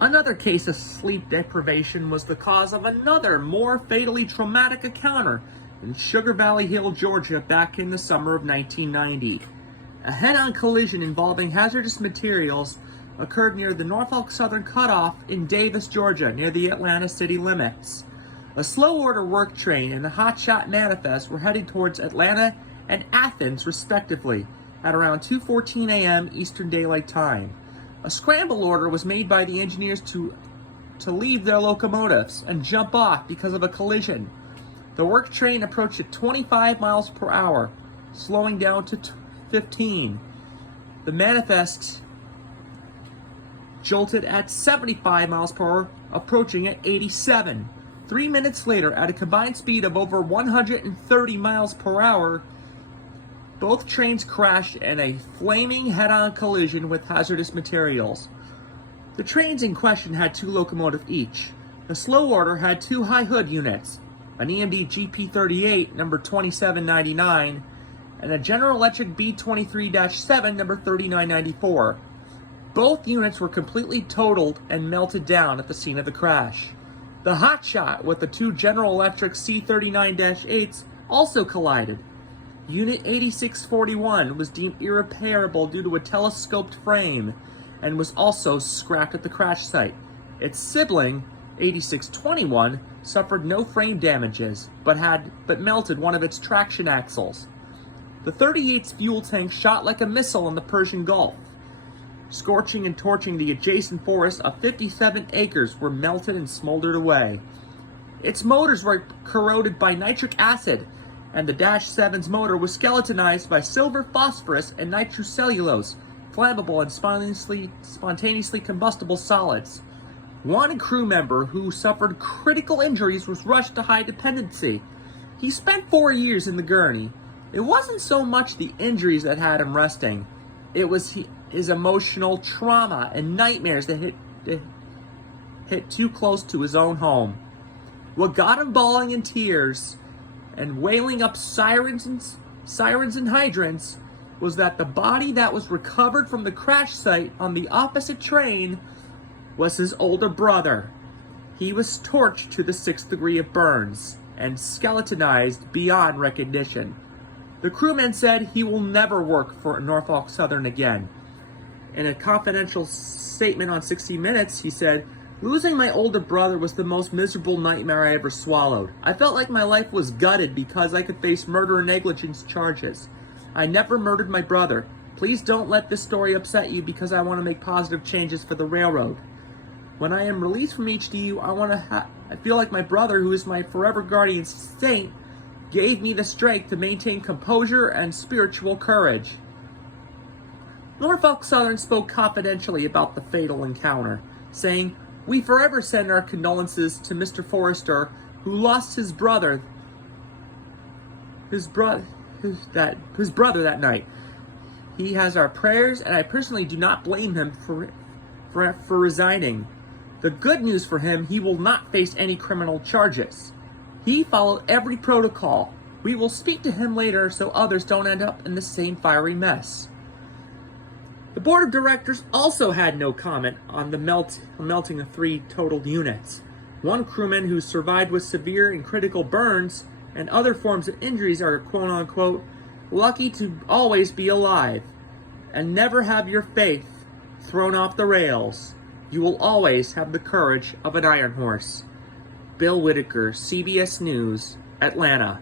Another case of sleep deprivation was the cause of another, more fatally traumatic encounter in Sugar Valley Hill, Georgia, back in the summer of 1990. A head-on collision involving hazardous materials occurred near the Norfolk Southern Cutoff in Davis, Georgia, near the Atlanta city limits. A slow-order work train and a hotshot manifest were heading towards Atlanta and Athens, respectively, at around 2:14 a.m. Eastern Daylight Time. A scramble order was made by the engineers to leave their locomotives and jump off because of a collision. The work train approached at 25 miles per hour, slowing down to 15. The manifest jolted at 75 miles per hour, approaching at 87. 3 minutes later, at a combined speed of over 130 miles per hour, both trains crashed in a flaming head-on collision with hazardous materials. The trains in question had 2 locomotives each. The slow order had 2 high hood units, an EMD GP38 number 2799 and a General Electric B23-7 number 3994. Both units were completely totaled and melted down at the scene of the crash. The hotshot with the 2 General Electric C39-8s also collided. Unit 8641 was deemed irreparable due to a telescoped frame and was also scrapped at the crash site. Its sibling, 8621, suffered no frame damages, but melted one of its traction axles. The 38's fuel tank shot like a missile in the Persian Gulf. Scorching and torching the adjacent forest of 57 acres were melted and smoldered away. Its motors were corroded by nitric acid, and the Dash 7's motor was skeletonized by silver phosphorus and nitrocellulose, flammable and spontaneously combustible solids. One crew member who suffered critical injuries was rushed to high dependency. He spent 4 years in the gurney. It wasn't so much the injuries that had him resting. It was his emotional trauma and nightmares that hit too close to his own home. What got him bawling in tears and wailing up sirens and hydrants was that the body that was recovered from the crash site on the opposite train was his older brother. He was torched to the 6th degree of burns and skeletonized beyond recognition. The crewman said he will never work for Norfolk Southern again. In a confidential statement on 60 Minutes, he said, "Losing my older brother was the most miserable nightmare I ever swallowed. I felt like my life was gutted because I could face murder and negligence charges. I never murdered my brother. Please don't let this story upset you because I want to make positive changes for the railroad. When I am released from HDU, I feel like my brother, who is my forever guardian saint, gave me the strength to maintain composure and spiritual courage." Norfolk Southern spoke confidentially about the fatal encounter, saying, "We forever send our condolences to Mr. Forrester, who lost his brother that night. He has our prayers, and I personally do not blame him for resigning. The good news for him, he will not face any criminal charges. He followed every protocol. We will speak to him later so others don't end up in the same fiery mess." The board of directors also had no comment on the melting of 3 totaled units. One crewman who survived with severe and critical burns and other forms of injuries are quote-unquote lucky to always be alive and never have your faith thrown off the rails. You will always have the courage of an iron horse. Bill Whitaker, CBS News, Atlanta.